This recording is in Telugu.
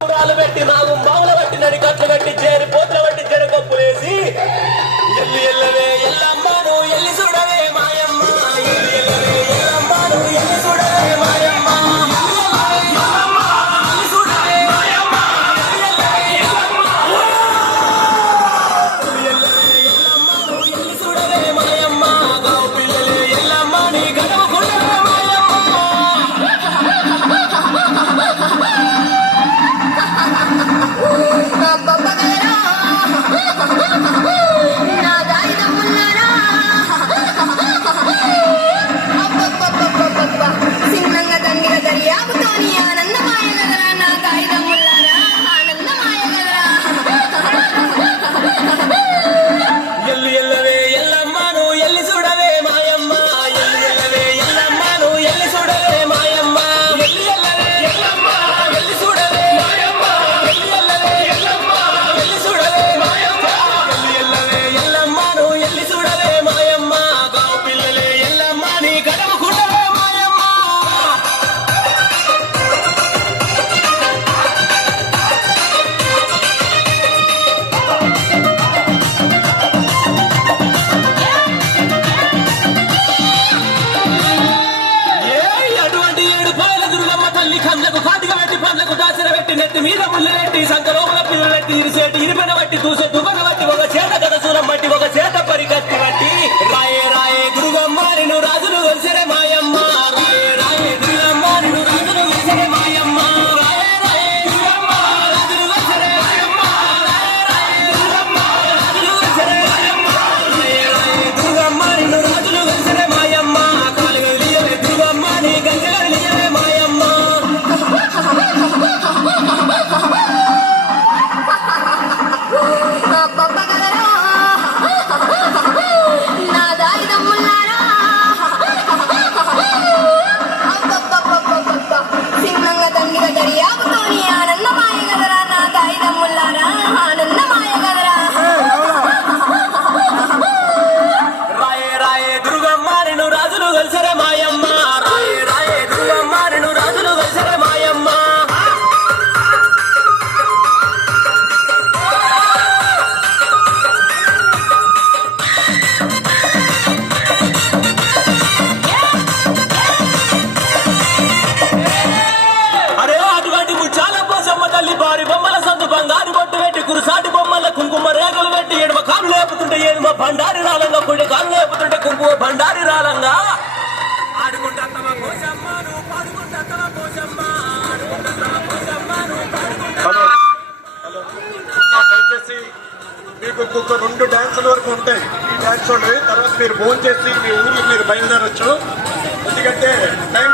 పెట్టి నాగు మామూలు బట్టి నడి కట్లు కట్టి చేరి పోతుల బట్టి చెరకొప్పులేసి ఎల్లు ఎల్లవే ఎల్లమ్మను ఎల్లి చూడవే మాయమ్మ ఎల్లు ఎల్లవే ఎల్లమ్మను ఎల్లి చూడవే మాయమ్మ నెత్తి మీద ముళ్ళెట్టి సంకలోపల పిల్లలెట్టి ఇరిసేటి ఇరిపెన బట్టి దూసే దుబన బట్టి ఒక చేత గదసూలం బట్టి ఒక చేత పరిగెత్తి బట్టి రాయే రాయే గురుగమ్మారిను రాజులు వెలిసరే మాయమ్మ రాయే రాయే గురుగమ్మారిను రాజులు వెలిసరే మాయమ్మ రాయే రాయే గురుగమ్మ రాజులు వెలిసరే మాయమ్మ రాయే రాయే గురుగమ్మ రాజులు వెలిసరే మాయమ్మ రాయే రాయే గురుగమ్మారిను రాజులు వెలిసరే మాయమ్మ కాలుగలియలే గురుగమ్మని గంగలియలే మాయమ్మ బండారి రాలంగా కొన్ని కాళ్ళు లేపుతుంటే కుంకుమ బండారి రాలంగా ఆడుకుంటా తమ పోషమ్మను పాడుకుంటా తమ పోషమ్మ దయచేసి మీకు ఇంకొక 2 డాన్సుల వరకు ఉంటాయి. ఈ డాన్స్ ఉండే తర్వాత మీరు ఫోన్ చేసి మీ ఊరికి మీరు బయలుదేరొచ్చు. ఎందుకంటే టైం